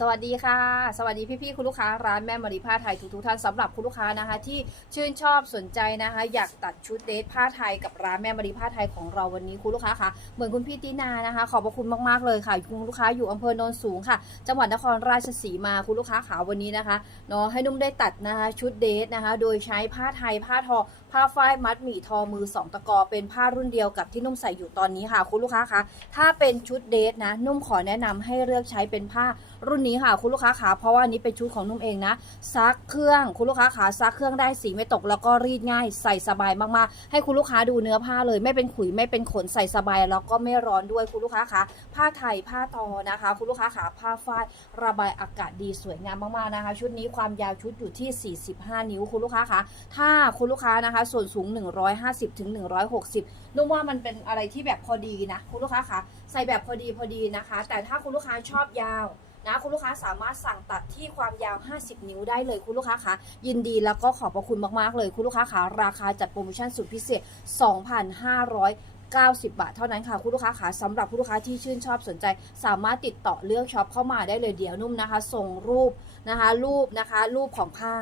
สวัสดีค่ะ สวัสดีพี่ๆคุณลูกค้าร้านแม่มารีผ้าไทยทุกๆท่านสำหรับคุณลูกค้านะคะ ที่ชื่นชอบสนใจนะคะ อยากตัดชุดเดทผ้าไทยกับร้านแม่มารีผ้าไทยของเราวันนี้คุณลูกค้าคะเหมือนคุณพี่ตินานะคะ ขอบพระคุณมากๆเลยค่ะคุณลูกค้าอยู่อำเภอโนนสูงค่ะ จังหวัดนครราชสีมาคุณลูกค้าขาวันนี้นะคะเนาะให้นุ่มได้ตัดนะคะชุดเดทนะคะ โดยใช้ผ้าไทยผ้าทอ ผ้าฝ้ายมัดหมี่ทอมือสองตะกอเป็นผ้ารุ่นเดียวกับที่นุ่มใส่อยู่ตอนนี้ค่ะ คุณลูกค้าคะถ้าเป็นชุดเดทนะนุ่มขอแนะนำให้เลือกใช้เป็นผ้า รุ่นนี้ค่ะ คุณลูกค้าขาเพราะว่านี้เป็นชุดของนุ่มเองนะซักเครื่องคุณลูกค้าขาซักเครื่องได้สีไม่ตกแล้วก็รีดง่าย ใส่สบายมากๆ ให้คุณลูกค้าดูเนื้อผ้าเลย ไม่เป็นขุยไม่เป็นขนใส่สบายแล้วก็ไม่ร้อนด้วยคุณลูกค้าคะผ้าไทยผ้าทอนะคะ คุณลูกค้าขาผ้าฝ้ายระบายอากาศดีสวยงามมากๆนะคะ ชุดนี้ความยาวชุดอยู่ที่ 45 นิ้วคุณลูกค้าคะถ้าคุณลูกค้านะคะ ส่วนสูง 150ถึง160นุ่มว่ามันเป็นอะไรที่แบบพอดีนะ คุณลูกค้าคะใส่แบบพอดีพอดีนะคะ แต่ถ้าคุณลูกค้าชอบยาว นะคุณลูกค้าสามารถสั่งตัดที่ความยาว 50 นิ้วได้เลยคุณลูกค้าคะยินดีแล้วก็ขอบพระคุณมากๆเลยคุณลูกค้าคะราคาจัดโปรโมชั่นสุดพิเศษ 2,500 90 บาทเท่านั้นค่ะ คุณลูกค้าขาสำหรับคุณลูกค้าที่ชื่นชอบสนใจ สามารถติดต่อเลือกช็อปเข้ามาได้เลยเดี๋ยวนุ่มนะคะ ส่งรูป นะคะ รูปนะคะ รูปของผ้า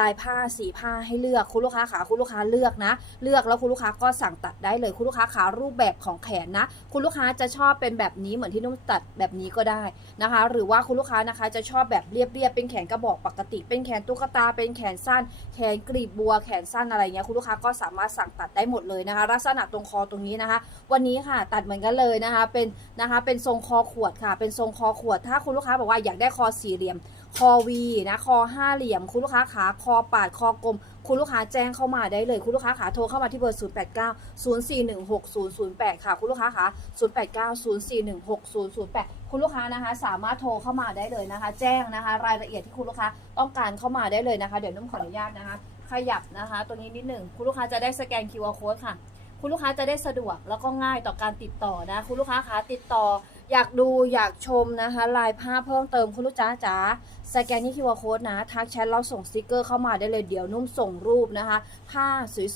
ลายผ้าสีผ้าให้เลือกคุณลูกค้าขาคุณลูกค้าเลือกนะ เลือกแล้วคุณลูกค้าก็สั่งตัดได้เลยคุณลูกค้าขารูปแบบของแขนนะ คุณลูกค้าจะชอบเป็นแบบนี้เหมือนที่นุ่มตัดแบบนี้ก็ได้นะคะ หรือว่าคุณลูกค้านะคะจะชอบแบบเรียบๆเป็นแขนกระบอกปกติ เป็นแขนตุ๊กตา เป็นแขนสั้น แขนกรีบบัว แขนสั้นอะไรเงี้ยคุณลูกค้าก็สามารถสั่งตัดได้หมดเลยนะคะ ลักษณะตรงคอตรงนี้นะคะ วันนี้ค่ะตัดเหมือนกันเลยนะคะ เป็นนะคะเป็นทรงคอขวดค่ะ เป็นทรงคอขวด ถ้าคุณลูกค้าบอกว่าอยากได้คอสี่เหลี่ยม คอวีนะคอห้าเหลี่ยม คุณลูกค้าขาคอปาดคอกลม คุณลูกค้าแจ้งเข้ามาได้เลย คุณลูกค้าขาโทรเข้ามาที่เบอร์ 0 8 9 0 4 1 6 0 0 8 ค่ะ คุณลูกค้าขา0 8 9 0 4 1 6 0 0 8 คุณลูกค้านะคะ สามารถโทรเข้ามาได้เลยนะคะ แจ้งนะคะ รายละเอียดที่คุณลูกค้าต้องการเข้ามาได้เลยนะคะ เดี๋ยวนุ่มขออนุญาตนะคะ ขยับนะคะ ตัวนี้นิดหนึ่งคุณลูกค้าจะได้สแกน QR code ค่ะ คุณลูกค้าจะได้สะดวกแล้วก็ง่ายต่อการติดต่อนะ คุณลูกค้าคะติดต่อ อยากดูอยากชมนะคะลายผ้าเพิ่มเติมคุณลูกจ้าจ๋าสแกนที่คิวโค้ดนะทักแชทเราส่งสติกเกอร์เข้ามาได้เลยเดี๋ยวนุ่มส่งรูปนะคะ ผ้า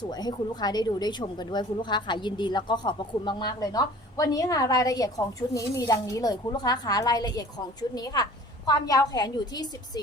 สวยๆ ให้คุณลูกค้าได้ดูได้ชมกันด้วยคุณลูกค้าขายินดีแล้วก็ขอบพระคุณมากๆเลยเนาะวันนี้ค่ะรายละเอียดของชุดนี้มีดังนี้เลยคุณลูกค้าขารายละเอียดของชุดนี้ค่ะ ความยาวแขนอยู่ที่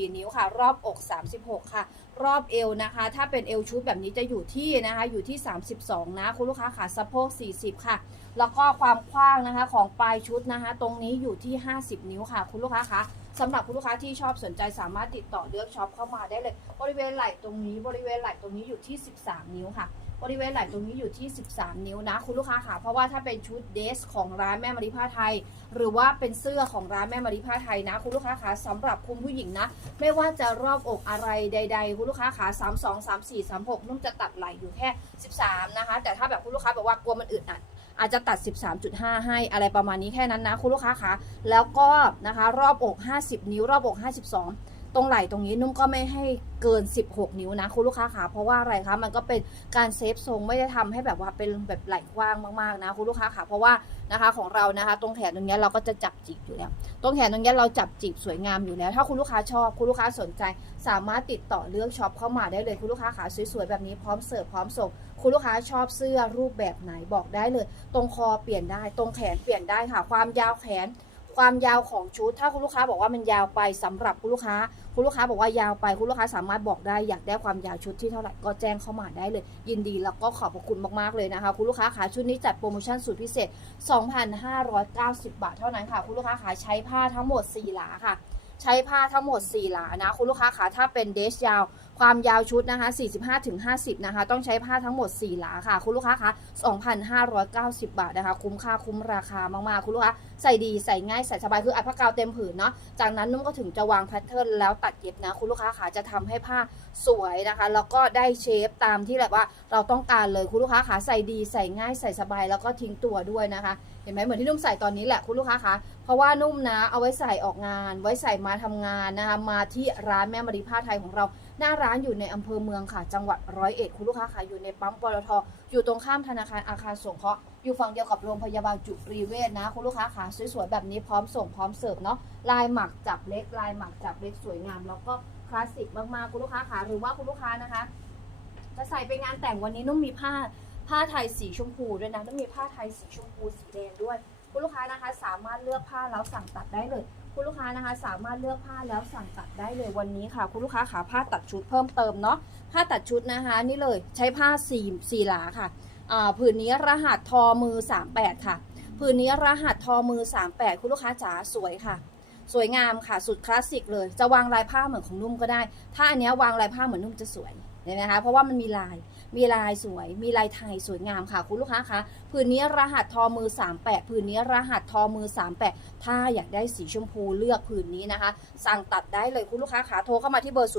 14 นิ้วค่ะ รอบอก 36 ค่ะ รอบเอวนะคะ ถ้าเป็นเอวชุดแบบนี้จะอยู่ที่นะคะอยู่ที่ 32 นะคุณลูกค้าขาสะโพก 40 ค่ะ แล้วก็ความกว้างนะคะของปลายชุดนะคะ ตรงนี้อยู่ที่ 50 นิ้วค่ะ คุณลูกค้าคะสำหรับคุณลูกค้าที่ชอบสนใจสามารถติดต่อเลือกช็อปเข้ามาได้เลย บริเวณไหล่ตรงนี้บริเวณไหล่ตรงนี้อยู่ที่ 13 นิ้วค่ะ บริเวณไหล่ตรงนี้อยู่ที่ 13 นิ้วนะคุณลูกค้าค่ะเพราะว่าถ้าเป็นชุดเดสของร้านแม่มาริผ้าไทย หรือว่าเป็นเสื้อของร้านแม่มาริผ้าไทยนะคุณลูกค้าค่ะสำหรับคุณผู้หญิงนะ ไม่ว่าจะรอบอกอะไรใด ๆ คุณลูกค้าขา3 2 3 4 3 6นุ่มจะตัดไหล่อยู่แค่ 13 นะคะ แต่ถ้าแบบคุณลูกค้าบอกว่ากลัวมันอึดอัดอาจจะตัด 13.5 ให้อะไรประมาณนี้แค่นั้นนะคุณลูกค้าคะแล้วก็นะคะรอบอก 50 นิ้วรอบอก 52 ตรงไหล่ตรงนี้นุ่มก็ไม่ให้เกิน 16 นิ้วนะคุณลูกค้าคะเพราะว่าอะไรคะมันก็เป็นการเซฟทรงไม่ได้ทำให้แบบว่าเป็นแบบไหล่กว้างมากๆนะคุณลูกค้าคะเพราะว่านะคะของเรานะคะ ตรงแขนตรงนี้เราก็จะจับจิกอยู่แล้ว ตรงแขนตรงนี้เราจับจีบสวยงามอยู่แล้ว ถ้าคุณลูกค้าชอบคุณลูกค้าสนใจ สามารถติดต่อเลือกช็อปเข้ามาได้เลยคุณลูกค้าขาสวยๆแบบนี้พร้อมเสิร์ฟพร้อมส่งคุณลูกค้าชอบเสื้อรูปแบบไหนบอกได้เลย ตรงคอเปลี่ยนได้ ตรงแขนเปลี่ยนได้ค่ะ ความยาวแขนความยาวของชุด ถ้าคุณลูกค้าบอกว่ามันยาวไปสำหรับคุณลูกค้า คุณลูกค้าบอกว่ายาวไปคุณลูกค้าสามารถบอกได้อยากได้ความยาวชุดที่เท่าไหร่ก็แจ้งเข้ามาได้เลย ยินดีแล้วก็ขอบพระคุณมากๆเลยนะคะ คุณลูกค้าขาชุดนี้จัดโปรโมชั่นสุดพิเศษ 2,590 บาทเท่านั้นค่ะ คุณลูกค้าขาใช้ผ้าทั้งหมด 4 หลาค่ะ ใช้ผ้าทั้งหมด 4 หลานะ คุณลูกค้าขาถ้าเป็นเดชยาว ความยาวชุดนะคะ 45ถึง50 นะคะ ต้องใช้ผ้าทั้งหมด 4 หลาค่ะ คุณลูกค้าคะ 2,590 บาทนะคะ คุ้มค่าคุ้มราคามากๆ คุณลูกค้า ใส่ดีใส่ง่าย ใส่สบาย คืออัดผ้ากาวเต็มผืนเนาะ จากนั้นนุ่มก็ถึงจะวางแพทเทิร์นแล้วตัดเย็บนะ คุณลูกค้าขาจะทำให้ผ้าสวยนะคะ แล้วก็ได้เชฟตามที่แบบว่าเราต้องการเลย คุณลูกค้าขาใส่ดีใส่ง่ายใส่สบายแล้วก็ทิ้งตัวด้วยนะคะเห็นไหมเหมือนที่นุ่มใส่ตอนนี้แหละคุณลูกค้าคะเพราะว่านุ่มนะเอาไว้ใส่ออกงาน ไว้ใส่มาทำงานนะคะมาที่ร้านแม่มารีผ้าไทยของเรา หน้าร้านอยู่ในอำเภอเมืองค่ะ จังหวัดร้อยเอ็ดคุณลูกค้าค่ะอยู่ในปั๊มปตทอยู่ตรงข้ามธนาคารอาคารสงเคราะห์อยู่ฝั่งเดียวกับโรงพยาบาลจุรีเวชนะ คุณลูกค้าค่ะสวยๆแบบนี้พร้อมส่งพร้อมเสิร์ฟเนาะลายหมักจับเล็กลายหมักจับเล็กสวยงาม แล้วก็คลาสสิกมากๆคุณลูกค้าค่ะหรือว่าคุณลูกค้านะคะ จะใส่ไปงานแต่งวันนี้นุ่มมีผ้าผ้าไทยสีชมพูด้วยนะนุ่มมีผ้าไทยสีชมพูสีแดงด้วย คุณลูกค้านะคะ สามารถเลือกผ้าแล้วสั่งตัดได้เลย คุณลูกค้านะคะ สามารถเลือกผ้าแล้วสั่งตัดได้เลยวันนี้ค่ะ คุณลูกค้าขาผ้าตัดชุดเพิ่มเติมเนาะผ้าตัดชุดนะคะ นี่เลยใช้ผ้าสี่สี่หลาค่ะผืนนี้รหัสทอมือ 38 ค่ะ ผืนนี้รหัสทอมือ 38 คุณลูกค้าจ๋าสวยค่ะ สวยงามค่ะสุดคลาสสิกเลย จะวางลายผ้าเหมือนของนุ่มก็ได้ ถ้าอันเนี้ยวางลายผ้าเหมือนนุ่มจะสวยเห็นไหมคะเพราะว่ามันมีลาย มีลายสวย มีลายไทยสวยงามค่ะ คุณลูกค้าคะผืนนี้รหัสทอมือ 38ผืนนี้รหัสทอมือ 38 ถ้าอยากได้สีชมพูเลือกผืนนี้นะคะ สั่งตัดได้เลยคุณลูกค้าคะโทรเข้ามาที่เบอร์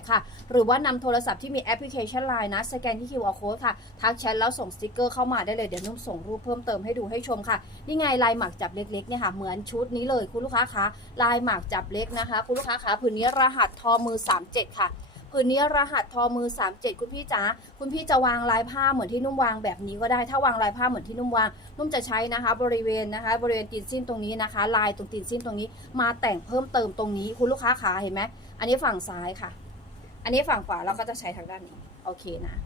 0890416008 ค่ะ หรือว่านำโทรศัพท์ที่มีแอปพลิเคชัน Line นะสแกนที่ QR code ค่ะทักแชทแล้วส่งสติกเกอร์เข้ามาได้เลยเดี๋ยวนุ่มส่งรูปเพิ่มเติมให้ดูให้ชมค่ะนี่ไงลายหมากจับเล็กๆเนี่ยค่ะเหมือนชุดนี้เลยคุณลูกค้าคะลายหมากจับเล็กนะคะ คุณลูกค้าคะผืนนี้รหัสทอมือ 37 ค่ะ ผืนนี้รหัสทอมือ 37 คุณพี่จ๋าคุณพี่จะวางลายผ้าเหมือนที่นุ่มวางแบบนี้ก็ได้ ถ้าวางลายผ้าเหมือนที่นุ่มวาง นุ่มจะใช้นะคะ บริเวณนะคะ บริเวณตีนสิ้นตรงนี้นะคะ ลายตรงตีนสิ้นตรงนี้ มาแต่งเพิ่มเติมตรงนี้ คุณลูกค้าขาเห็นไหมอันนี้ฝั่งซ้ายค่ะ อันนี้ฝั่งขวาเราก็จะใช้ทางด้านนี้ โอเคนะ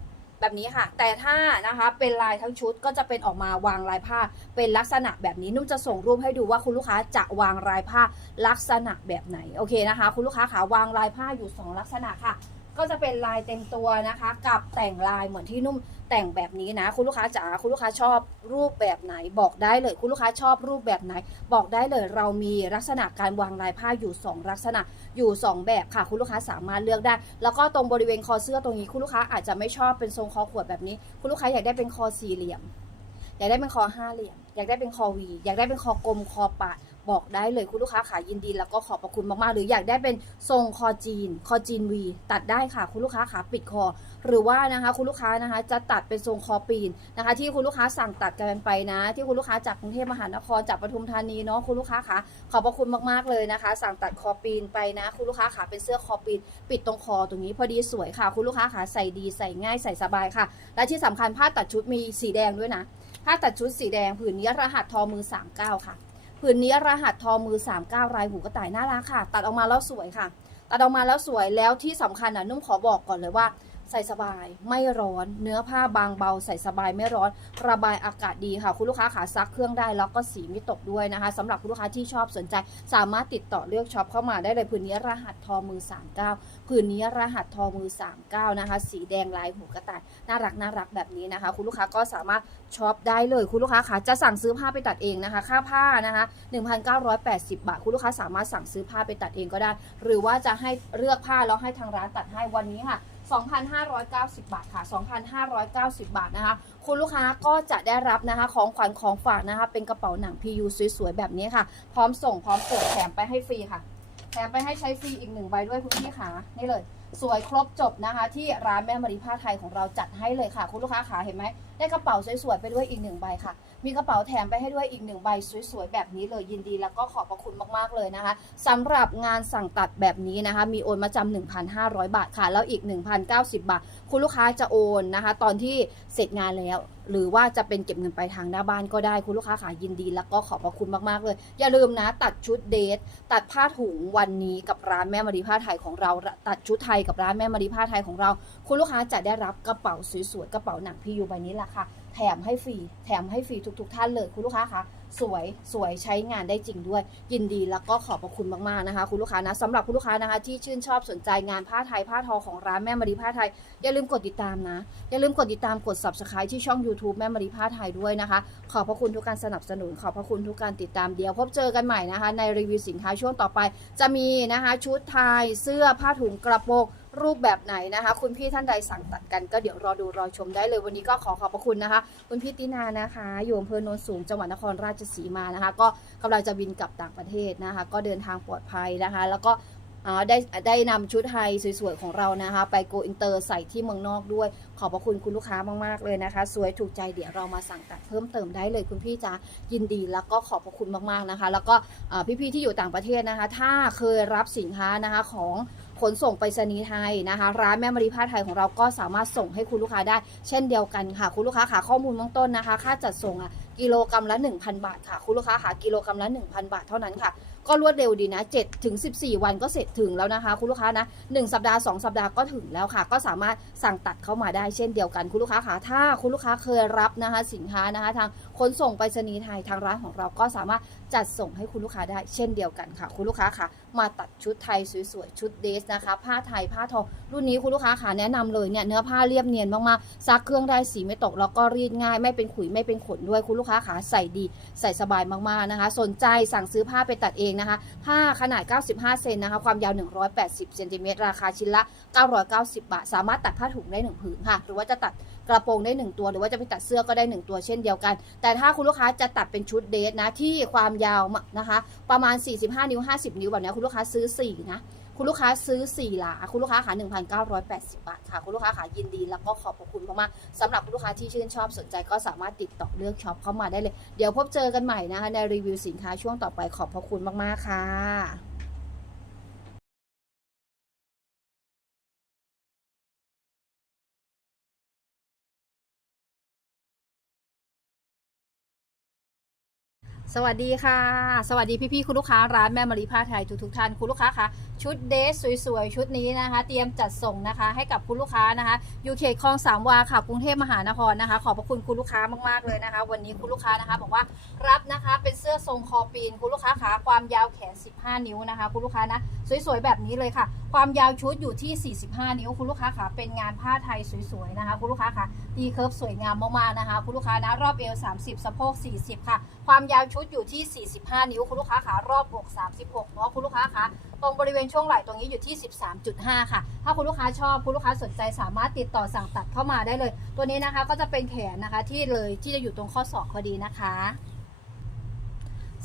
แบบนี้ค่ะ แต่ถ้านะคะเป็นลายทั้งชุดก็จะเป็นออกมาวางลายผ้าเป็นลักษณะแบบนี้นุ่มจะส่งรูปให้ดูว่าคุณลูกค้าจะวางลายผ้าลักษณะแบบไหนโอเคนะคะ คุณลูกค้าขาวางลายผ้าอยู่สองลักษณะค่ะ ก็จะเป็นลายเต็มตัวนะคะ กับแต่งลายเหมือนที่นุ่มแต่งแบบนี้นะ คุณลูกค้าจ๋าคุณลูกค้าชอบรูปแบบไหน บอกได้เลย คุณลูกค้าชอบรูปแบบไหน บอกได้เลย เรามีลักษณะการวางลายผ้าอยู่ 2 ลักษณะอยู่ 2 แบบค่ะ คุณลูกค้าสามารถเลือกได้ แล้วก็ตรงบริเวณคอเสื้อตรงนี้ คุณลูกค้าอาจจะไม่ชอบเป็นทรงคอขวดแบบนี้ คุณลูกค้าอยากได้เป็นคอสี่เหลี่ยม อยากได้เป็นคอห้าเหลี่ยม อยากได้เป็นคอวี อยากได้เป็นคอกลมคอปาด บอกได้เลยคุณลูกค้าขายินดี แล้วก็ขอบพระคุณมากๆ หรืออยากได้เป็นทรงคอจีน คอจีนวี ตัดได้ค่ะ คุณลูกค้าขาปิดคอ หรือว่านะคะคุณลูกค้านะคะจะตัดเป็นทรงคอปีนนะคะ ที่คุณลูกค้าสั่งตัดกันไปนะ ที่คุณลูกค้าจากกรุงเทพมหานครจากปทุมธานีเนาะคุณลูกค้าขาขอบพระคุณมากๆเลยนะคะ สั่งตัดคอปีนไปนะ คุณลูกค้าขาเป็นเสื้อคอปีน ปิดตรงคอตรงนี้พอดีสวยค่ะ คุณลูกค้าขาใส่ดีใส่ง่ายใส่สบายค่ะ และที่สำคัญผ้าตัดชุดมีสีแดงด้วยนะผ้าตัดชุดสีแดงผืนนี้รหัสทอมือ39ค่ะ ผืนนี้รหัสทอมือ 39ลายหูกระต่ายน่ารักค่ะ ตัดออกมาแล้วสวยค่ะ ตัดออกมาแล้วสวยแล้วที่สำคัญอะนุ่มขอบอกก่อนเลยว่า ใส่สบายไม่ร้อน เนื้อผ้าบางเบา ใส่สบายไม่ร้อน ระบายอากาศดีค่ะ คุณลูกค้าขาซักเครื่องได้แล้วก็สีไม่ตกด้วยนะคะสำหรับคุณลูกค้าที่ชอบสนใจ สามารถติดต่อเลือกช็อปเข้ามาได้เลยผืนนี้รหัสทอมือ 39ผืนนี้รหัสทอมือ 39 นะคะ สีแดงลายหูกระต่ายน่ารักน่ารักแบบนี้นะคะ คุณลูกค้าก็สามารถช็อปได้เลยคุณลูกค้าคะจะสั่งซื้อผ้าไปตัดเองนะคะ ค่าผ้านะคะ1,980 บาท คุณลูกค้าสามารถสั่งซื้อผ้าไปตัดเองก็ได้ หรือว่าจะให้เลือกผ้าแล้วให้ทางร้านตัดให้วันนี้ค่ะ 2,590 บาทค่ะ 2,590 บาทนะคะ คุณลูกค้าก็จะได้รับนะคะของขวัญของฝากนะคะ เป็นกระเป๋าหนัง PU สวยๆ แบบนี้ค่ะ พร้อมส่งพร้อมเสิร์ฟแถมไปให้ฟรีค่ะ แถมไปให้ใช้ฟรีอีกหนึ่งใบด้วยคุณพี่ขานี่เลย สวยครบจบนะคะ ที่ร้านแม่มารีผ้าไทยของเราจัดให้เลยค่ะ คุณลูกค้าขาเห็นไหมได้กระเป๋าสวยๆไปด้วยอีกหนึ่งใบค่ะ มีกระเป๋าแถมไปให้ด้วยอีกหนึ่งใบสวยๆ แบบนี้เลยยินดีแล้วก็ขอบพระคุณมากๆเลยนะคะสำหรับงานสั่งตัดแบบนี้นะคะ มีโอนมาจำ1,500 บาทค่ะ แล้วอีก 1,090 บาท คุณลูกค้าจะโอนนะคะ ตอนที่เสร็จงานแล้ว หรือว่าจะเป็นเก็บเงินไปทางหน้าบ้านก็ได้คุณลูกค้าขายินดี แล้วก็ขอบพระคุณมากๆเลย อย่าลืมนะ ตัดชุดเดทตัดผ้าถุงวันนี้กับร้านแม่มารีผ้าไทยของเรา ตัดชุดไทยกับร้านแม่มารีผ้าไทยของเรา คุณลูกค้าจะได้รับกระเป๋าสวยๆกระเป๋าหนังพียูใบนี้แหละค่ะ แถมให้ฟรี แถมให้ฟรีทุกๆท่านเลยคุณลูกค้าคะสวยสวยใช้งานได้จริงด้วย ยินดีแล้วก็ขอบพระคุณมากๆนะคะ คุณลูกค้านะสำหรับคุณลูกค้านะคะ ที่ชื่นชอบสนใจงานผ้าไทยผ้าทอของร้านแม่มารีผ้าไทย อย่าลืมกดติดตามนะ อย่าลืมกดติดตามกด subscribe ที่ช่อง YouTube แม่มารีผ้าไทยด้วยนะคะ ขอบพระคุณทุกการสนับสนุน ขอบพระคุณทุกการติดตามเดียว พบเจอกันใหม่นะคะ ในรีวิวสินค้าช่วงต่อไป จะมีนะคะชุดไทยเสื้อผ้าถุงกระโปรง รูปแบบไหนนะคะ คุณพี่ท่านใดสั่งตัดกันก็เดี๋ยวรอดูรอชมได้เลยวันนี้ก็ขอขอบพระคุณนะคะ คุณพี่ตินานะคะ อยู่อำเภอโนนสูงจังหวัดนครราชสีมานะคะ ก็กำลังจะบินกลับต่างประเทศนะคะ ก็เดินทางปลอดภัยนะคะ แล้วก็ได้ได้นำชุดไทยสวยๆ ของเรานะคะ ไปโกอินเตอร์ใส่ที่เมืองนอกด้วย ขอบพระคุณคุณลูกค้ามากๆเลยนะคะ สวยถูกใจเดี๋ยวเรามาสั่งตัดเพิ่มเติมได้เลยคุณพี่จ๋ายินดีแล้วก็ขอบพระคุณมากๆนะคะ แล้วก็พี่ๆที่อยู่ต่างประเทศนะคะ ถ้าเคยรับสินค้านะคะของ นส่งไปรษณีย์ไทยนะคะ ร้านแม่มารีผ้าไทยของเราก็สามารถส่งให้คุณลูกค้าได้ เช่นเดียวกันค่ะ คุณลูกค้าค่ะข้อมูลเบื้องต้นนะคะ ค่าจัดส่งอะกิโลกรรัมละ 1,000 บาทค่ะ คุณลูกค้าค่ะกิโลกรรัมละ 1,000 บาทเท่านั้นค่ะ ก็รวดเร็วดีนะ7ถึง14 วันก็เสร็จถึงแล้วนะคะ คุณลูกค้านะ1สัปดาห์ 2 สัปดาห์ก็ถึงแล้วค่ะ ก็สามารถสั่งตัดเข้ามาได้เช่นเดียวกัน คุณลูกค้าค่ะถ้าคุณลูกค้าเคยรับนะคะ สินค้านะคะ ทางขนส่งไปรษณีย์ไทยทางร้านของเราก็สามารถจัดส่งให้คุณลูกค้าได้เช่นเดียวกันค่ะ คุณลูกค้าค่ะ มาตัดชุดไทยสวยๆ ชุดเดรสนะคะ ผ้าไทยผ้าทอรุ่นนี้คุณลูกค้าค่ะแนะนำเลยเนี่ยเนื้อผ้าเรียบเนียนมากๆซักเครื่องได้สีไม่ตกแล้วก็รีดง่ายไม่เป็นขุยไม่เป็นขนด้วยคุณลูกค้าค่ะใส่ดี ใส่สบายมากๆนะคะ สนใจสั่งซื้อผ้าไปตัดเองนะคะ ผ้าขนาด 95 เซนนะคะ ความยาว 180เซนติเมตรราคาชิ้นละ 990 บาท สามารถตัดผ้าถุงได้1ผืนค่ะ หรือว่าจะตัด กระโปรงได้ 1 ตัว หรือว่าจะไปตัดเสื้อก็ได้ 1 ตัวเช่นเดียวกัน แต่ถ้าคุณลูกค้าจะตัดเป็นชุดเดทนะที่ความยาวนะคะ ประมาณ 45 นิ้ว 50 นิ้วแบบนี้คุณลูกค้าซื้อ 4 นะคุณลูกค้าซื้อ 4 หลา คุณลูกค้าขา1,980 บาทค่ะ คุณลูกค้าขายินดี แล้วก็ขอบพระคุณมากๆสำหรับคุณลูกค้าที่ชื่นชอบสนใจก็สามารถติดต่อเลือกช็อปเข้ามาได้เลย เดี๋ยวพบเจอกันใหม่นะคะในรีวิวสินค้าช่วงต่อไปขอบพระคุณมากๆค่ะ สวัสดีค่ะ สวัสดีพี่ๆคุณลูกค้าร้านแม่มารีผ้าไทยทุกๆท่านคุณลูกค้าคะชุดเดรสสวยๆ ชุดนี้นะคะ เตรียมจัดส่งนะคะให้กับคุณลูกค้านะคะอยู่เขตคลองสามวาค่ะกรุงเทพมหานครนะคะ ขอบพระคุณคุณลูกค้ามากๆเลยนะคะ วันนี้คุณลูกค้านะคะบอกว่ารับนะคะเป็นเสื้อทรงคอปีนคุณลูกค้าขาความยาวแขน 15 นิ้วนะคะ คุณลูกค้านะสวยๆแบบนี้เลยค่ะ ความยาวชุดอยู่ที่ 45 นิ้ว คุณลูกค้าขาเป็นงานผ้าไทยสวยๆนะคะคุณลูกค้าขาตีเคิร์ฟสวยงามมากๆนะคะ คุณลูกค้านะรอบเอว 30 สะโพก 40 ค่ะ ความยาวชุดอยู่ที่ 45 นิ้ว คุณลูกค้าขารอบอก 36เนาะคุณลูกค้าคะตรงบริเวณช่วงไหล่ตรงนี้อยู่ที่ 13.5 ค่ะ ถ้าคุณลูกค้าชอบคุณลูกค้าสนใจสามารถติดต่อสั่งตัดเข้ามาได้เลย ตัวนี้นะคะก็จะเป็นแขนนะคะที่เลยที่จะอยู่ตรงข้อศอกพอดีนะคะ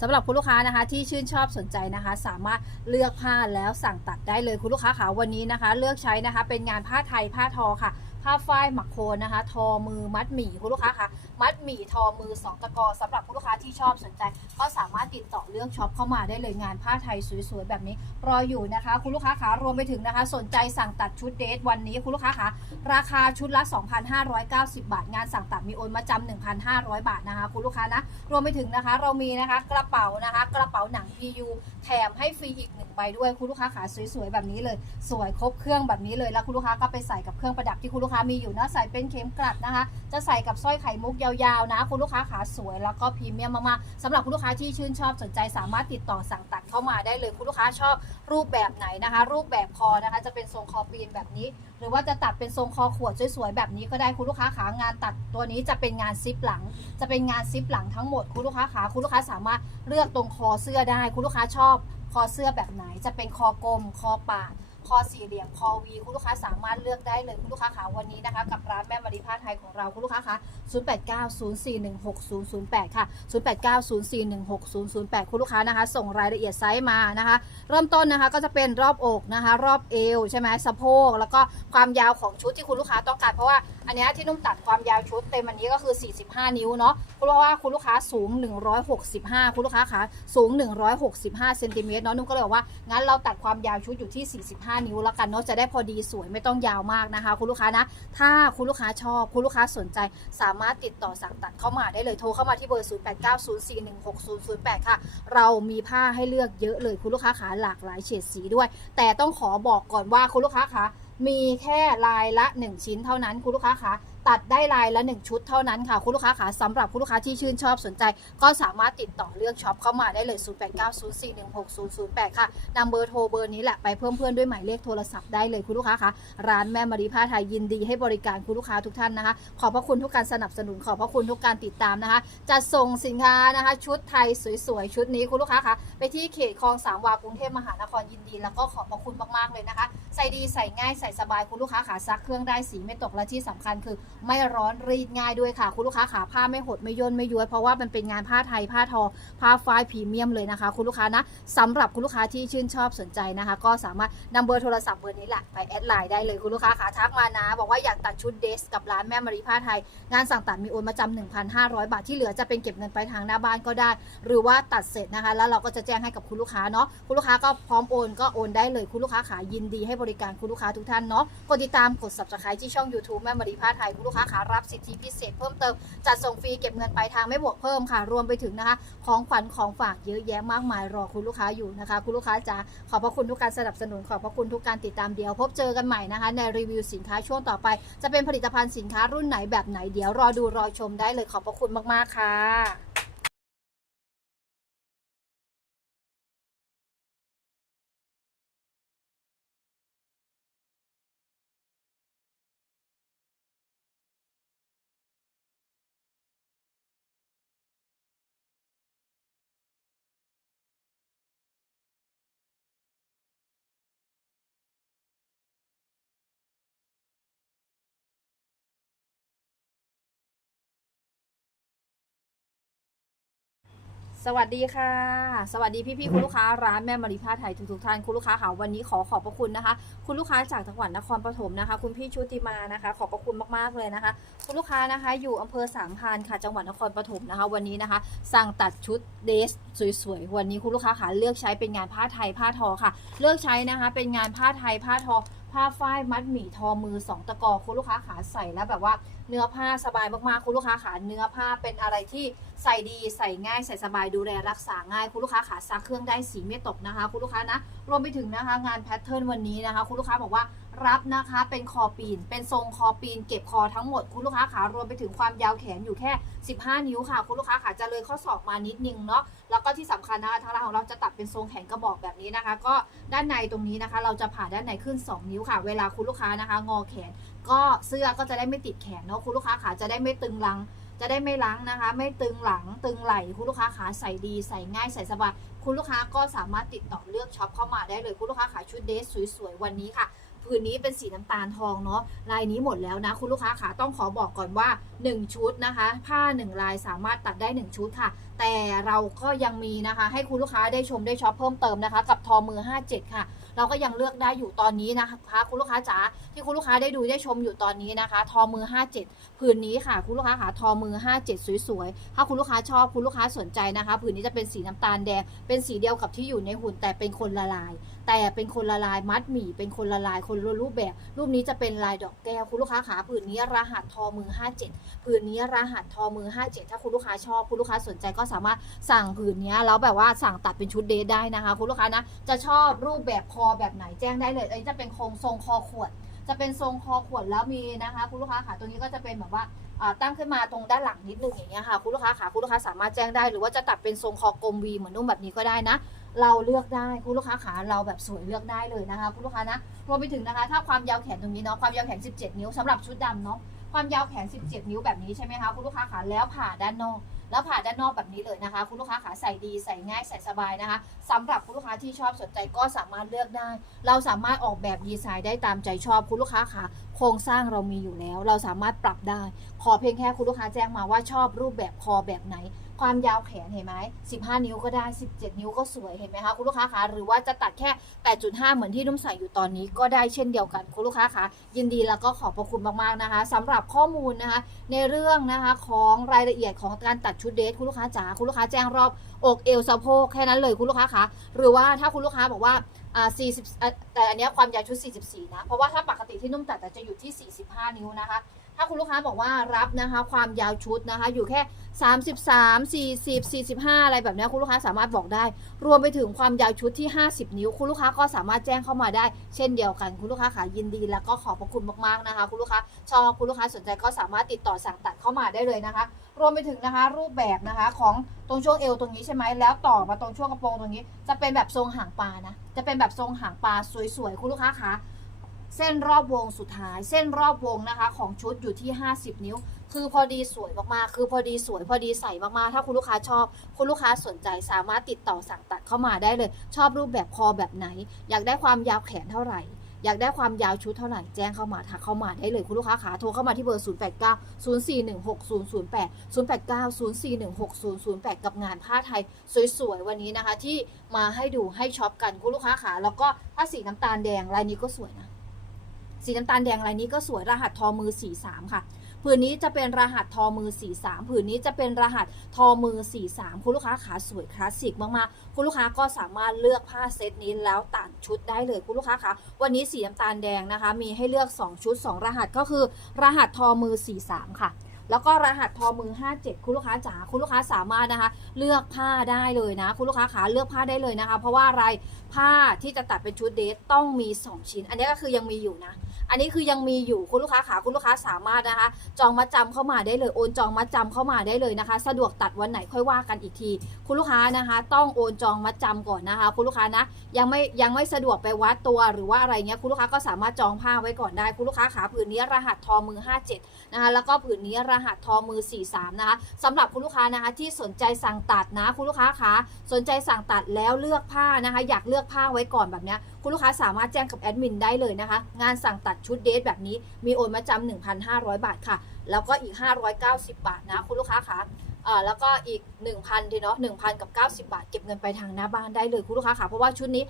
สำหรับคุณลูกค้านะคะที่ชื่นชอบสนใจนะคะ สามารถเลือกผ้าแล้วสั่งตัดได้เลยคุณลูกค้าขาวันนี้นะคะ เลือกใช้นะคะ เป็นงานผ้าไทยผ้าทอค่ะ ผ้าฝ้ายหมักโคนนะคะ ทอมือมัดหมี่คุณลูกค้าคะ มัดหมี่ทอมือสองตะกอสำหรับคุณลูกค้าที่ชอบสนใจ ก็สามารถติดต่อเรื่องช็อปเข้ามาได้เลยงานผ้าไทยสวยๆแบบนี้ รออยู่นะคะ คุณลูกค้าขารวมไปถึงนะคะ สนใจสั่งตัดชุดเดทวันนี้คุณลูกค้าคะราคาชุดละ 2,590 บาท งานสั่งตัดมีโอนมาจำ1,500 บาทนะคะคุณลูกค้านะรวมไปถึงนะคะ เรามีนะคะกระเป๋านะคะ กระเป๋าหนัง PU แถมให้ฟรีอีกหนึ่งใบด้วยคุณลูกค้าขาสวยๆแบบนี้เลย สวยครบเครื่องแบบนี้เลยแล้วคุณลูกค้าก็ไปใส่กับเครื่องประดับที่คุณลูกค้ามีอยู่นะใส่เป็นเข็มกลัดนะคะ จะใส่กับสร้อยไข่มุกยายาวๆนะ คุณลูกค้าขาสวยแล้วก็พรีเมียมมากๆสำหรับคุณลูกค้าที่ชื่นชอบสนใจสามารถติดต่อสั่งตัดเข้ามาได้เลยคุณลูกค้าชอบรูปแบบไหนนะคะ รูปแบบคอนะคะจะเป็นทรงคอปีนแบบนี้ หรือว่าจะตัดเป็นทรงคอขวดสวยๆแบบนี้ก็ได้คุณลูกค้าขางานตัดตัวนี้จะเป็นงานซิปหลัง จะเป็นงานซิปหลังทั้งหมดคุณลูกค้าขาคุณลูกค้าสามารถเลือกตรงคอเสื้อได้ คุณลูกค้าชอบคอเสื้อแบบไหนจะเป็นคอกลมคอปาด คอสี่เหลี่ยมคอวีคุณลูกค้าสามารถเลือกได้เลยคุณลูกค้าขาวันนี้นะคะกับร้านแม่มารีผ้าไทยของเราคุณลูกค้าคะ0890416008 ค่ะ 0890416008 คุณลูกค้านะคะ ส่งรายละเอียดไซส์มานะคะ เริ่มต้นนะคะก็จะเป็นรอบอกนะคะ รอบเอวใช่ไหมสะโพก แล้วก็ความยาวของชุดที่คุณลูกค้าต้องการเพราะว่าอันนี้ที่นุ่มตัดความยาวชุดเต็มอันนี้ก็คือ 45 นิ้วเนาะเพราะว่าคุณลูกค้าสูง 165 คุณลูกค้าขาสูง 165เซนติเมตรเนาะนุ่มก็เลยบอกว่างั้นเราตัดความยาวชุดอยู่ที่ 45นิ้วแล้วกันเนาะจะได้พอดีสวยไม่ต้องยาวมากนะคะ คุณลูกค้านะ ถ้าคุณลูกค้าชอบ คุณลูกค้าสนใจ สามารถติดต่อสั่งตัดเข้ามาได้เลยโทรเข้ามาที่เบอร์ 0890416008 ค่ะ เรามีผ้าให้เลือกเยอะเลยคุณลูกค้าขาหลากหลายเฉดสีด้วย แต่ต้องขอบอกก่อนว่าคุณลูกค้าคะมีแค่ลายละ 1 ชิ้นเท่านั้นคุณลูกค้าคะ ตัดได้ลายละ1ชุดเท่านั้นค่ะ คุณลูกค้าคะสำหรับคุณลูกค้าที่ชื่นชอบสนใจ ก็สามารถติดต่อเลือกช็อปเข้ามาได้เลย 0890416008 ค่ะนำเบอร์โทรเบอร์นี้แหละไปเพิ่มเพื่อนด้วยหมายเลขโทรศัพท์ได้เลยคุณลูกค้าคะร้านแม่มารีผ้าไทยยินดีให้บริการคุณลูกค้าทุกท่านนะคะ ขอบพระคุณทุกการสนับสนุนขอบพระคุณทุกการติดตามนะคะจัดส่งสินค้านะคะ ชุดไทยสวยๆชุดนี้คุณลูกค้าคะไปที่เขตคลองสามวากรุงเทพมหานครยินดี แล้วก็ขอบพระคุณมากๆเลยนะคะ ใส่ดีใส่ง่ายใส่สบายคุณลูกค้าขาซักเครื่องได้สีไม่ตกและที่สำคัญคือไม่ร้อนรีดง่ายด้วยค่ะ คุณลูกค้าขาผ้าไม่หดไม่ย่นไม่ย้วยเพราะว่ามันเป็นงานผ้าไทยผ้าทอ ผ้าฝ้ายพรีเมียมเลยนะคะ คุณลูกค้านะสำหรับคุณลูกค้าที่ชื่นชอบสนใจนะคะ ก็สามารถนำเบอร์โทรศัพท์เบอร์นี้แหละไปแอดไลน์ได้เลยคุณลูกค้าขาทักมานะ บอกว่าอยากตัดชุดเดสกับร้านแม่มารีผ้าไทย งานสั่งตัดมีโอนมาจำ1,500 บาทที่เหลือจะเป็นเก็บเงินไปทางหน้าบ้านก็ได้ หรือว่าตัดเสร็จนะคะ แล้วเราก็จะแจ้งให้กับคุณลูกค้าเนาะคุณลูกค้าก็พร้อมโอนก็โอนได้เลยคุณลูกค้าขายินดีให้บริการคุณลูกค้าทุกท่านเนาะกดติดตามกด subscribe ที่ช่อง YouTube แม่มารีผ้าไทยคุณลูกค้าขารับสิทธิพิเศษเพิ่มเติม จัดส่งฟรีเก็บเงินปลายทางไม่บวกเพิ่มค่ะ รวมไปถึงนะคะ ของขวัญของฝากเยอะแยะมากมายรอคุณลูกค้าอยู่นะคะ คุณลูกค้าจ๋าขอบพระคุณทุกการสนับสนุนขอบพระคุณทุกการติดตามเดียว พบเจอกันใหม่นะคะ ในรีวิวสินค้าช่วงต่อไป จะเป็นผลิตภัณฑ์สินค้ารุ่นไหนแบบไหนเดี๋ยวรอดูรอชมได้เลยขอบพระคุณมากๆค่ะ สวัสดีค่ะ สวัสดีพี่ๆคุณลูกค้าร้านแม่มารีผ้าไทยทุกๆท่านคุณลูกค้าค่ะวันนี้ขอขอบพระคุณนะคะ คุณลูกค้าจากจังหวัดนครปฐมนะคะ คุณพี่ชุติมานะคะ ขอบพระคุณมากๆเลยนะคะ คุณลูกค้านะคะ อยู่อำเภอสามพานค่ะจังหวัดนครปฐมนะคะ วันนี้นะคะ สั่งตัดชุดเดสสวยๆวันนี้คุณลูกค้าค่ะเลือกใช้เป็นงานผ้าไทยผ้าทอค่ะ เลือกใช้นะคะ เป็นงานผ้าไทยผ้าทอ ผ้าฝ้ายมัดหมี่ทอมือสองตะกอคุณลูกค้าขาใส่แล้วแบบว่าเนื้อผ้าสบายมากๆคุณลูกค้าขาเนื้อผ้าเป็นอะไรที่ใส่ดีใส่ง่ายใส่สบายดูแลรักษาง่ายคุณลูกค้าขาซักเครื่องได้สีไม่ตกนะคะคุณลูกค้านะรวมไปถึงนะคะ งานแพทเทิร์นวันนี้นะคะคุณลูกค้าบอกว่ารับนะคะเป็นคอปีน เป็นทรงคอปีน เก็บคอทั้งหมดคุณลูกค้าขารวมไปถึงความยาวแขนอยู่แค่ 15 นิ้วค่ะ คุณลูกค้าขาจะเลยข้อศอกมานิดนึงเนาะแล้วก็ที่สำคัญนะคะทางร้านของเราจะตัดเป็นทรงแขนกระบอกแบบนี้นะคะ ก็ด้านในตรงนี้นะคะ เราจะผ่าด้านในขึ้น 2 นิ้วค่ะ เวลาคุณลูกค้านะคะ งอแขน ก็เสื้อก็จะได้ไม่ติดแขนเนาะคุณลูกค้าขาจะได้ไม่ตึงลังจะได้ไม่ล้างนะคะ ไม่ตึงหลังตึงไหล่คุณลูกค้าขาใส่ดีใส่ง่ายใส่สบายคุณลูกค้าก็สามารถติดต่อเลือกช็อปเข้ามาได้เลยคุณลูกค้าขาชุดเดรสสวยๆวันนี้ค่ะ ผืนนี้เป็นสีน้ำตาลทองเนาะลายนี้หมดแล้วนะ คุณลูกค้าขาต้องขอบอกก่อนว่า 1 ชุดนะคะ ผ้า 1 ลายสามารถตัดได้ 1 ชุดค่ะ แต่เราก็ยังมีนะคะ ให้คุณลูกค้าได้ชมได้ช็อปเพิ่มเติมนะคะ กับทอมือ 57 ค่ะ เราก็ยังเลือกได้อยู่ตอนนี้นะคะคุณลูกค้าจ๋าที่คุณลูกค้าได้ดูได้ชมอยู่ตอนนี้นะคะ ทอมือ 57 ผืนนี้ค่ะ คุณลูกค้าขาทอมือ 57 สวยๆถ้าคุณลูกค้าชอบคุณลูกค้าสนใจนะคะ ผืนนี้จะเป็นสีน้ำตาลแดงเป็นสีเดียวกับที่อยู่ในหุ่นแต่เป็นคนละลาย แต่เป็นคนละลายมัดหมี่ เป็นคนละลายคนละรูปแบบ รูปนี้จะเป็นลายดอกแก้วคุณลูกค้าขาผืนนี้รหัสทอมือ 57 ผืนนี้รหัสทอมือ 57 ถ้าคุณลูกค้าชอบคุณลูกค้าสนใจก็สามารถสั่งผืนนี้แล้วแบบว่าสั่งตัดเป็นชุดเดทได้นะคะ คุณลูกค้านะจะชอบรูปแบบคอแบบไหนแจ้งได้เลยอันนี้จะเป็นโครงทรงคอขวด จะเป็นทรงคอขวดแล้วมีนะคะ คุณลูกค้าขาตัวนี้ก็จะเป็นแบบว่าอ่าตั้งขึ้นมาตรงด้านหลังนิดนึงอย่างเงี้ยค่ะคุณลูกค้าขาคุณลูกค้าสามารถแจ้งได้หรือว่าจะตัดเป็นทรงคอกลมวีเหมือนนุ่มแบบนี้ก็ได้นะ เราเลือกได้คุณลูกค้าขาเราแบบสวยเลือกได้เลยนะคะคุณลูกค้านะรวมไปถึงนะคะ ถ้าความยาวแขนตรงนี้เนาะความยาวแขน 17 นิ้วสำหรับชุดดำเนาะความยาวแขน 17 นิ้วแบบนี้ใช่ไหมคะคุณลูกค้าขาแล้วผ่าด้านนอกแล้วผ่าด้านนอกแบบนี้เลยนะคะ คุณลูกค้าขาใส่ดีใส่ง่ายใส่สบายนะคะสำหรับคุณลูกค้าที่ชอบสนใจก็สามารถเลือกได้ เราสามารถออกแบบดีไซน์ได้ตามใจชอบคุณลูกค้าขาโครงสร้างเรามีอยู่แล้ว เราสามารถปรับได้ ขอเพียงแค่คุณลูกค้าแจ้งมาว่าชอบรูปแบบคอแบบไหน ความยาวแขนเห็นไหม15 นิ้วก็ได้ 17 นิ้วก็สวยเห็นไหมคะคุณลูกค้าคะหรือว่าจะตัดแค่ 8.5 เหมือนที่นุ่มใส่อยู่ตอนนี้ก็ได้เช่นเดียวกันคุณลูกค้าคะยินดีแล้วก็ขอบพระคุณมากๆนะคะสำหรับข้อมูลนะคะ ในเรื่องนะคะของรายละเอียดของการตัดชุดเดทคุณลูกค้าจ๋าคุณลูกค้าแจ้งรอบอกเอวสะโพกแค่นั้นเลยคุณลูกค้าคะหรือว่าถ้าคุณลูกค้าบอกว่าอ่า40แต่อันนี้ความยาวชุด 44 นะ เพราะว่าถ้าปกติที่นุ่มตัดแต่จะอยู่ที่ 45 นิ้วนะคะ ถ้าคุณลูกค้าบอกว่ารับนะคะความยาวชุดนะคะ อยู่แค่ 33 40 45 อะไรแบบนี้คุณลูกค้าสามารถบอกได้ รวมไปถึงความยาวชุดที่ 50 นิ้ว คุณลูกค้าก็สามารถแจ้งเข้ามาได้ เช่นเดียวกัน คุณลูกค้าขายินดีแล้วก็ขอบพระคุณมากๆนะคะ คุณลูกค้าชอบคุณลูกค้าสนใจก็สามารถติดต่อสั่งตัดเข้ามาได้เลยนะคะ รวมไปถึงนะคะ รูปแบบนะคะของตรงช่วงเอวตรงนี้ใช่ไหมแล้วต่อมาตรงช่วงกระโปรงตรงนี้ จะเป็นแบบทรงหางปลานะจะเป็นแบบทรงหางปลาสวยๆคุณลูกค้าคะ เส้นรอบวงสุดท้าย เส้นรอบวงนะคะ ของชุดอยู่ที่ 50 นิ้ว คือพอดีสวยมากๆ คือพอดีสวยพอดีใส่มากๆ ถ้าคุณลูกค้าชอบ คุณลูกค้าสนใจสามารถติดต่อสั่งตัดเข้ามาได้เลย ชอบรูปแบบคอแบบไหน อยากได้ความยาวแขนเท่าไหร่อยากได้ความยาวชุดเท่าไหร่แจ้งเข้ามาทักเข้ามาได้เลยคุณลูกค้าขาโทรเข้ามาที่เบอร์ 0 8 9 0 4 1 6 0 0 8 0 8 9 0 4 1 6 0 0 8 กับงานผ้าไทย สวยๆ วันนี้นะคะ ที่มาให้ดูให้ช็อปกันคุณลูกค้าขาแล้วก็ถ้าสีน้ำตาลแดงลายนี้ก็สวยนะ สีน้ำตาลแดงลายนี้ก็สวยรหัสทอมือ 43 ค่ะผืนนี้จะเป็นรหัสทอมือ 43ผืนนี้จะเป็นรหัสทอมือ 43 คุณลูกค้าขาสวยคลาสสิกมากๆ คุณลูกค้าก็สามารถเลือกผ้าเซตนี้แล้วตัดชุดได้เลยคุณลูกค้าคะวันนี้สีน้ำตาลแดงนะคะ มีให้เลือก 2 ชุด 2 รหัสก็คือ รหัสทอมือ 43 ค่ะแล้วก็รหัสทอมือ 57 คุณลูกค้าจ๋า คุณลูกค้าสามารถนะคะ เลือกผ้าได้เลยนะ คุณลูกค้าขาเลือกผ้าได้เลยนะคะ เพราะว่าอะไร ผ้าที่จะตัดเป็นชุดเดทต้องมี 2 ชิ้น อันนี้ก็คือยังมีอยู่นะ อันนี้คือยังมีอยู่คุณลูกค้าขาคุณลูกค้าสามารถนะคะ จองมัดจำเข้ามาได้เลยโอนจองมัดจำเข้ามาได้เลยนะคะ สะดวกตัดวันไหนค่อยว่ากันอีกที คุณลูกค้านะคะ ต้องโอนจองมัดจำก่อนนะคะ คุณลูกค้านะยังไม่ยังไม่สะดวกไปวัดตัวหรือว่าอะไรเงี้ยคุณลูกค้าก็สามารถจองผ้าไว้ก่อนได้คุณลูกค้าขาผืนนี้รหัสทอมือ 57นะคะแล้วก็ผืนนี้รหัสทอมือ 43นะคะสำหรับคุณลูกค้านะคะที่สนใจสั่งตัดนะคุณลูกค้าคะสนใจสั่งตัดแล้วเลือกผ้านะคะ อยากเลือกผ้าไว้ก่อนแบบเนี้ยคุณลูกค้าสามารถแจ้งกับแอดมินได้เลยนะคะ งานสั่งตัดชุดเดทแบบนี้มีโอนมาจำ1,500 บาทค่ะ แล้วก็อีก 590 บาทนะคุณลูกค้าคะอ่าแล้วก็อีก 1,000ทีเนาะ1,000 กับ 90 บาท เก็บเงินไปทางหน้าบ้านได้เลยคุณลูกค้าค่ะ เพราะว่าชุดนี้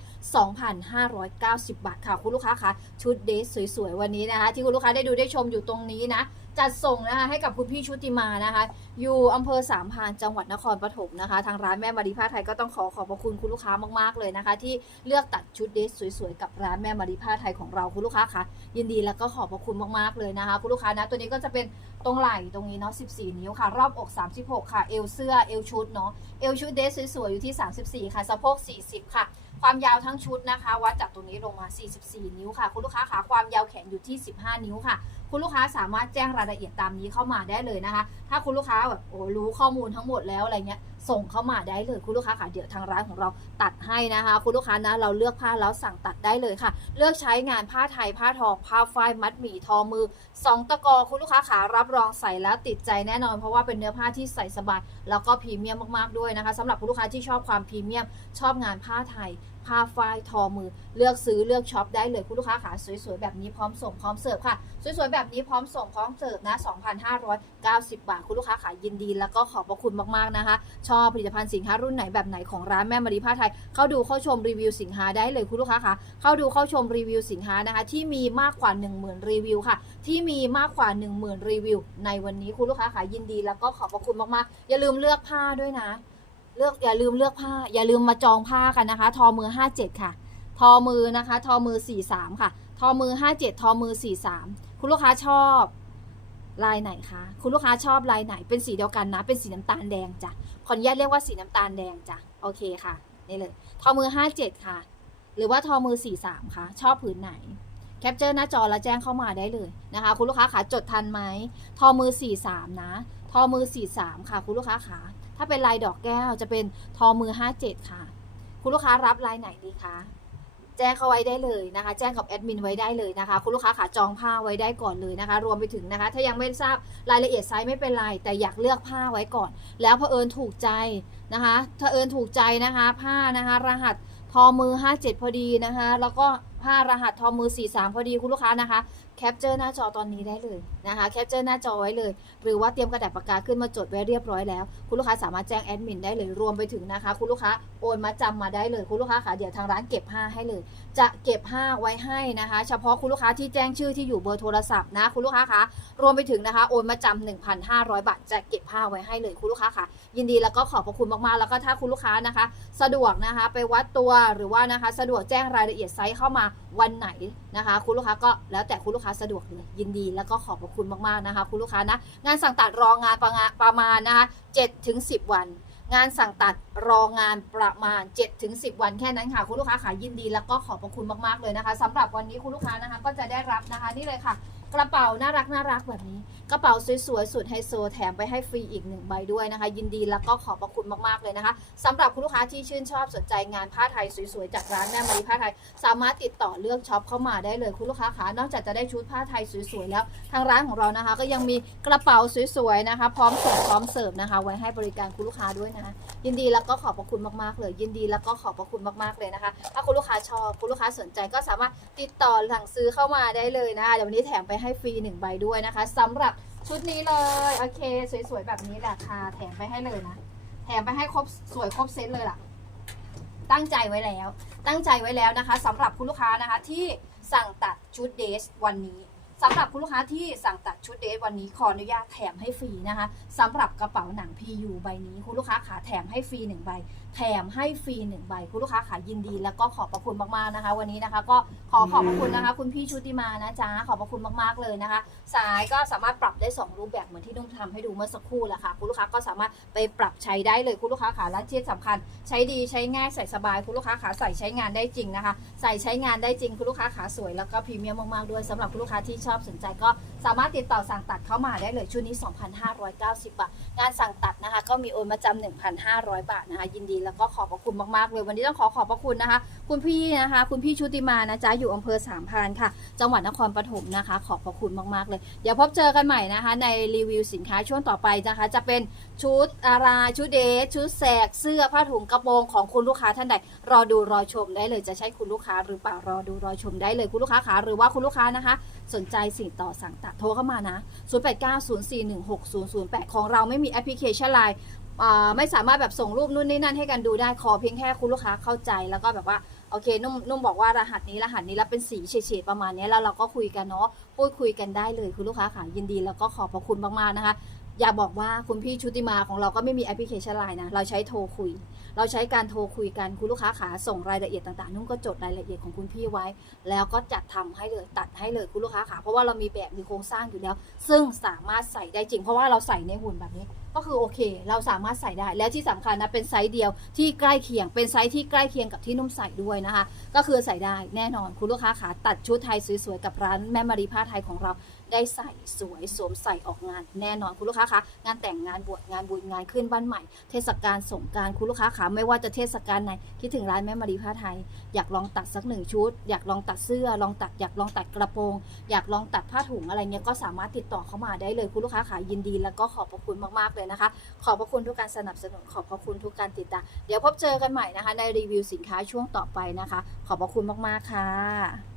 2,590 บาทค่ะคุณลูกค้าคะชุดเดทสวยๆ วันนี้นะคะที่คุณลูกค้าได้ดูได้ชมอยู่ตรงนี้นะ จัดส่งนะคะให้กับคุณพี่ชุติมานะคะ อยู่อำเภอสามพานจังหวัดนครปฐมนะคะ ทางร้านแม่มารีผ้าไทยก็ต้องขอขอบพระคุณคุณลูกค้ามากๆเลยนะคะ ที่เลือกตัดชุดเดรสสวยๆกับร้านแม่มารีผ้าไทยของเราคุณลูกค้าคะยินดีแล้วก็ขอบพระคุณมากๆเลยนะคะ คุณลูกค้านะตัวนี้ก็จะเป็นตรงไหล่ตรงนี้เนาะ14 นิ้วค่ะ รอบอก 36 ค่ะ เอวเสื้อเอวชุดเนาะเอวชุดเดรสสวยๆอยู่ที่ 34 ค่ะสะโพก 40 ค่ะความยาวทั้งชุดนะคะ วัดจากตรงนี้ลงมา 44 นิ้วค่ะ คุณลูกค้าขาความยาวแขนอยู่ที่ 15 นิ้วค่ะ คุณลูกค้าสามารถแจ้งรายละเอียดตามนี้เข้ามาได้เลยนะคะ ถ้าคุณลูกค้าแบบโอ้รู้ข้อมูลทั้งหมดแล้วอะไรเงี้ย ส่งเข้ามาได้เลยคุณลูกค้าค่ะเดี๋ยวทางร้านของเราตัดให้นะคะ คุณลูกค้านะเราเลือกผ้าแล้วสั่งตัดได้เลยค่ะ เลือกใช้งานผ้าไทยผ้าทอผ้าฝ้ายมัดหมี่ทอมือสองตะกอคุณลูกค้าขารับรองใส่แล้วติดใจแน่นอน เพราะว่าเป็นเนื้อผ้าที่ใส่สบายแล้วก็พรีเมียมมากๆด้วยนะคะสำหรับคุณลูกค้าที่ชอบความพรีเมียม ชอบงานผ้าไทยผ้าฝ้ายทอมือ เลือกซื้อเลือกช็อปได้เลยคุณลูกค้าขาสวยๆแบบนี้พร้อมส่งพร้อมเสิร์ฟค่ะ สวยๆแบบนี้พร้อมส่งพร้อมเสิร์ฟนะ 2,590 บาทคุณลูกค้าขายยินดี แล้วก็ขอบพระคุณมากๆนะคะชอบผลิตภัณฑ์สินค้ารุ่นไหนแบบไหนของร้านแม่มารีผ้าไทย เข้าดูเข้าชมรีวิวสินค้าได้เลยคุณลูกค้าคะเข้าดูเข้าชมรีวิวสินค้านะคะ ที่มีมากกว่า 10,000 รีวิวค่ะ ที่มีมากกว่า 10,000 รีวิว ในวันนี้คุณลูกค้าขายยินดีแล้วก็ขอบพระคุณมากๆอย่าลืมเลือกผ้าด้วยนะ เลือกอย่าลืมเลือกผ้า อย่าลืมมาจองผ้ากันนะคะ ทอมือ 57 ค่ะ ทอมือนะคะ ทอมือ 43 ค่ะ ทอมือ 57 ทอมือ 43 คุณลูกค้าชอบลายไหนคะ คุณลูกค้าชอบลายไหน เป็นสีเดียวกันนะ เป็นสีน้ำตาลแดงจ้ะ ออนุญาตเรียกว่าสีน้ำตาลแดงจ้ะ โอเคค่ะ นี่เลย ทอมือ 57 ค่ะ หรือว่าทอมือ 43 ค่ะ ชอบผืนไหน แคปเจอร์หน้าจอแล้วแจ้งเข้ามาได้เลยนะคะ คุณลูกค้าขาจดทันไหม ทอมือ 43 นะ ทอมือ 43 ค่ะ คุณลูกค้าขาถ้าเป็นลายดอกแก้วจะเป็นทอมือ 57 ค่ะ คุณลูกค้ารับลายไหนดีคะ แจ้งเขาไว้ได้เลยนะคะ แจ้งกับแอดมินไว้ได้เลยนะคะ คุณลูกค้าขาจองผ้าไว้ได้ก่อนเลยนะคะ รวมไปถึงนะคะ ถ้ายังไม่ทราบรายละเอียดไซส์ไม่เป็นไร แต่อยากเลือกผ้าไว้ก่อน แล้วเผอิญถูกใจนะคะถ้าเอิญถูกใจนะคะ ผ้านะคะ รหัสทอมือ 57 พอดีนะคะ แล้วก็ผ้ารหัสทอมือ 43 พอดีคุณลูกค้านะคะ แคปเจอร์หน้าจอตอนนี้ได้เลยนะคะแคปเจอร์หน้าจอไว้เลย หรือว่าเตรียมกระดาษปากกาขึ้นมาจดไว้เรียบร้อยแล้ว คุณลูกค้าสามารถแจ้งแอดมินได้เลยรวมไปถึงนะคะ คุณลูกค้าโอนมาจำมาได้เลย คุณลูกค้าค่ะเดี๋ยวทางร้านเก็บผ้าให้เลย จะเก็บผ้าไว้ให้นะคะ เฉพาะคุณลูกค้าที่แจ้งชื่อที่อยู่เบอร์โทรศัพท์นะคุณลูกค้าคะรวมไปถึงนะคะโอนมาจำ1,500 บาทจะเก็บผ้าไว้ให้เลยคุณลูกค้าค่ะ ยินดีแล้วก็ขอบพระคุณมากๆ แล้วก็ถ้าคุณลูกค้านะคะ สะดวกนะคะไปวัดตัวหรือว่านะคะ สะดวกแจ้งรายละเอียดไซส์เข้ามาวันไหนนะคะ คุณลูกค้าก็แล้วแต่คุณลูกค้าสะดวกเลยยินดีแล้วก็ขอบพระคุณมากๆนะคะคุณลูกค้านะงานสั่งตัดรองานประมาณประมาณนะคะ7ถึง10วัน งานสั่งตัดรองานประมาณ7ถึง10 วันแค่นั้นค่ะ คุณลูกค้าขายยินดีแล้วก็ขอบพระคุณมากๆเลยนะคะสำหรับวันนี้คุณลูกค้านะคะก็จะได้รับนะคะนี่เลยค่ะ กระเป๋าน่ารักน่ารักแบบนี้ กระเป๋าสวยๆสุดไฮโซแถมไปให้ฟรีอีกหนึ่งใบด้วยนะคะ ยินดีแล้วก็ขอบพระคุณมากๆเลยนะคะสำหรับคุณลูกค้าที่ชื่นชอบสนใจงานผ้าไทยสวยๆจากร้านแม่มารีผ้าไทย สามารถติดต่อเลือกช็อปเข้ามาได้เลยคุณลูกค้าคะนอกจากจะได้ชุดผ้าไทยสวยๆแล้ว ทางร้านของเรานะคะ ก็ยังมีกระเป๋าสวยๆนะคะ พร้อมส่งพร้อมเสิร์ฟนะคะ ไว้ให้บริการคุณลูกค้าด้วยนะะยินดีแล้วก็ขอบพระคุณมากๆเลย ยินดีแล้วก็ขอบพระคุณมากๆเลยนะคะ ถ้าคุณลูกค้าชอบคุณลูกค้าสนใจก็สามารถติดต่อสั่งซื้อเข้ามาได้เลยนะคะเดี๋ยววันนี้แถมไปให้ฟรีหนึ่งใบด้วยนะคะสำหรับชุดนี้เลย โอเค สวยๆ แบบนี้ราคาแถมไปให้เลยนะ แถมไปให้ครบสวยครบเซตเลยล่ะ ตั้งใจไว้แล้ว ตั้งใจไว้แล้วนะคะสำหรับคุณลูกค้านะคะที่สั่งตัดชุดเดสวันนี้สำหรับคุณลูกค้าที่สั่งตัดชุดเดทวันนี้ขออนุญาตแถมให้ฟรีนะคะสำหรับกระเป๋าหนัง PU ใบนี้คุณลูกค้าขาแถมให้ฟรีหนึ่งใบแถมให้ฟรีหนึ่งใบคุณลูกค้าขายินดีแล้วก็ขอบพระคุณมากๆนะคะ วันนี้นะคะ ก็ขอขอบพระคุณนะคะ คุณพี่ชุติมานะจ๊ะขอบพระคุณมากๆเลยนะคะ สายก็สามารถปรับได้ 2 รูปแบบเหมือนที่นุ่มทำให้ดูเมื่อสักครู่แหละค่ะคุณลูกค้าก็สามารถไปปรับใช้ได้เลยคุณลูกค้าขาและที่สำคัญ ใช้ดีใช้ง่ายใส่สบายคุณลูกค้าขาใส่ใช้งานได้จริงนะคะ ใส่ใช้งานได้จริงคุณลูกค้าขาสวยแล้วก็พรีเมียมมากๆด้วยสำหรับคุณลูกค้าที่ชอบสนใจก็สามารถติดต่อสั่งตัดเข้ามาได้เลยชุดนี้ 2,590 บาทงานสั่งตัด ก็มีโอนมาจำ1,500 บาทนะคะ ยินดีแล้วก็ขอบพระคุณมากๆเลย วันนี้ต้องขอขอบพระคุณนะคะ คุณพี่นะคะ คุณพี่ชุติมานะจ๊ะอยู่อำเภอสามพานค่ะ จังหวัดนครปฐมนะคะ ขอบพระคุณมากๆเลยเดี๋ยวพบเจอกันใหม่นะคะ ในรีวิวสินค้าช่วงต่อไปนะคะ จะเป็นชุดอาราชุดเดทชุดแสกเสื้อผ้าถุงกระโปรงของคุณลูกค้าท่านใดรอดูรอชมได้เลยจะใช่คุณลูกค้าหรือเปล่ารอดูรอชมได้เลยคุณลูกค้าขาหรือว่าคุณลูกค้านะคะ สนใจสิ่งต่อสั่งตัดโทรเข้ามานะ 0890416008 ของเราไม่มีแอปพลิเคชันไลน์ไม่สามารถแบบส่งรูปนู่นนี่นั่นให้กันดูได้ขอเพียงแค่คุณลูกค้าเข้าใจแล้วก็แบบว่าโอเคนุ่มนุ่มบอกว่ารหัสนี้รหัสนี้แล้วเป็นสีเฉดๆประมาณนี้แล้วเราก็คุยกันเนาะพูดคุยกันได้เลยคุณลูกค้าค่ะยินดี แล้วก็ขอบพระคุณมากๆนะคะ อย่าบอกว่าคุณพี่ชุติมาของเราก็ไม่มีแอปพลิเคชันไลน์นะเราใช้โทรคุย เราใช้การโทรคุยกันคุณลูกค้าขาส่งรายละเอียดต่างๆนุ่มก็จดรายละเอียดของคุณพี่ไว้ แล้วก็จัดทำให้เลยตัดให้เลยคุณลูกค้าขาเพราะว่าเรามีแบบมีโครงสร้างอยู่แล้ว ซึ่งสามารถใส่ได้จริง เพราะว่าเราใส่ในหุ่นแบบนี้ ก็คือโอเค เราสามารถใส่ได้และที่สำคัญนะเป็นไซส์เดียวที่ใกล้เคียง เป็นไซส์ที่ใกล้เคียงกับที่นุ่มใส่ด้วยนะคะ ก็คือใส่ได้แน่นอนคุณลูกค้าขาตัดชุดไทยสวยๆกับร้านแม่มารีผ้าไทยของเรา ได้ใส่สวยสวมใส่ออกงานแน่นอนคุณลูกค้าคะงานแต่งงานบวชงานบุญงานขึ้นบ้านใหม่ เทศกาลสงการคุณลูกค้าขาไม่ว่าจะเทศกาลไหนคิดถึงร้านแม่มารีผ้าไทย อยากลองตัดสักหนึ่งชุด อยากลองตัดเสื้อ ลองตัดอยากลองตัดกระโปรง อยากลองตัดผ้าถุงอะไรเงี้ยก็สามารถติดต่อเข้ามาได้เลยคุณลูกค้าขายินดี แล้วก็ขอบพระคุณมากๆเลยนะคะ ขอบพระคุณทุกการสนับสนุนขอบพระคุณทุกการติดตามเดี๋ยวพบเจอกันใหม่นะคะ ในรีวิวสินค้าช่วงต่อไปนะคะ ขอบพระคุณมากๆค่ะ